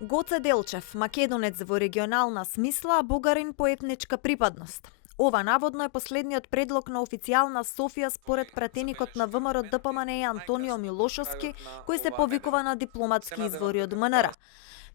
Гоце Делчев, македонец во регионална смисла, а бугарин по етничка припадност. Ова наводно е последниот предлог на официјална Софија според пратеникот на ВМРО ДПМНЕ Антонио Милошовски, кој се повикува на дипломатски извори од МНР.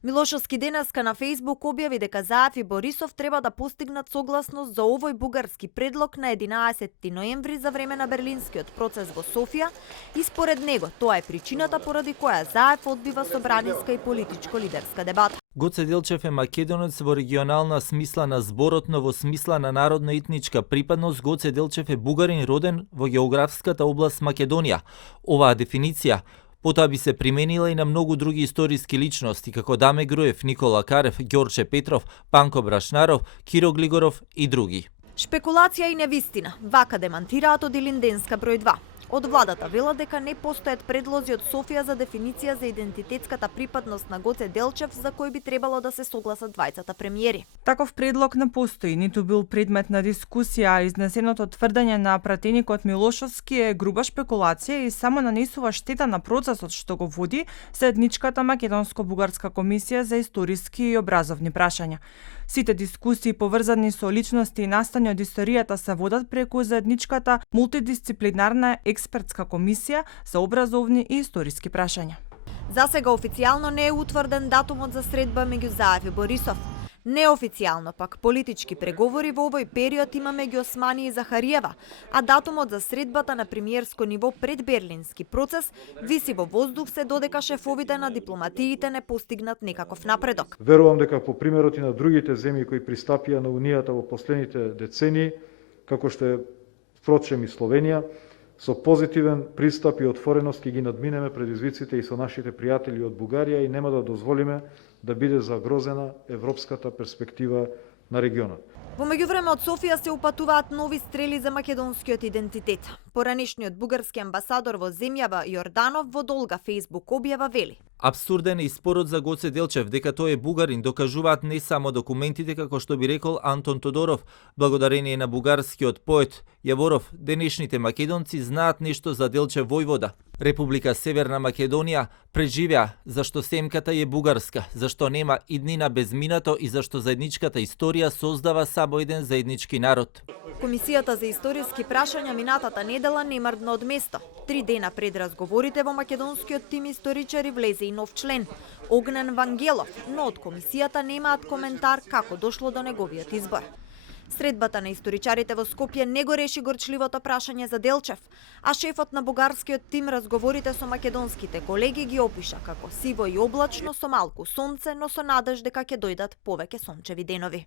Милошовски денеска на Фејсбук објави дека Заев и Борисов треба да постигнат согласност за овој бугарски предлог на 11 ноември за време на Берлинскиот процес во Софија и според него тоа е причината поради која Заев одбива собранинска и политичко-лидерска дебата. Гоце Делчев е македонец во регионална смисла на зборот, но во смисла на народно-етничка припадност Гоце Делчев е бугарин роден во географската област Македонија. Оваа дефиниција потоа би се применила и на многу други историски личности, како Даме Груев, Никола Карев, Ѓорче Петров, Панко Брашнаров, Киро Глигоров и други. Шпекулација и невистина, вака демантираат од Илинденска број 2. Од владата велат дека не постојат предлози од Софија за дефиниција за идентитетската припадност на Гоце Делчев, за кој би требало да се согласат двајцата премиери. Таков предлог не постои, ниту бил предмет на дискусија, а изнесеното тврдење на пратеникот Милошовски е груба шпекулација и само нанесува штета на процесот што го води заедничката македонско-бугарска комисија за историски и образовни прашања. Сите дискусии поврзани со личности и настани од историјата се водат преку заедничката мултидисциплинарна експертска комисија за образовни и историски прашања. За сега официјално не е утврден датумот за средба меѓу Заев и Борисов. Неофицијално пак политички преговори во овој период има меѓу Османи и Захариева, а датумот за средбата на премиерско ниво пред Берлински процес виси во воздух се додека шефовите на дипломатиите не постигнат некаков напредок. Верувам дека по примерот и на другите земји кои пристапија на Унијата во последните децении, како што е впрочем и Словенија, со позитивен пристап и отвореност ќе ги надминеме предизвиците и со нашите пријатели од Бугарија и нема да дозволиме да биде загрозена европската перспектива на регионот. Во меѓувреме од Софија се упатуваат нови стрели за македонскиот идентитет. Поранешниот бугарски амбасадор во земјава Јорданов во долга Фејсбук објава вели: Абсурден е и спорот за Гоце Делчев дека тој е бугарин, докажуваат не само документите, како што би рекол Антон Тодоров, благодарение на бугарскиот поет Јаворов, денешните македонци знаат нешто за Делчев војвода. Република Северна Македонија преживеа зашто семката е бугарска, зашто нема иднина без минато и зашто заедничката историја создава само еден заеднички народ. Комисијата за историски прашања минатата недела не мрдна од место. 3 дена пред разговорите во македонскиот тим историчари влезе и нов член, Огнен Вангелов, но од комисијата немаат коментар како дошло до неговиот избор. Средбата на историчарите во Скопје не го реши горчливото прашање за Делчев, а шефот на бугарскиот тим разговорите со македонските колеги ги опиша како сиво и облачно со малку сонце, но со надеж дека ќе дојдат повеќе сончеви денови.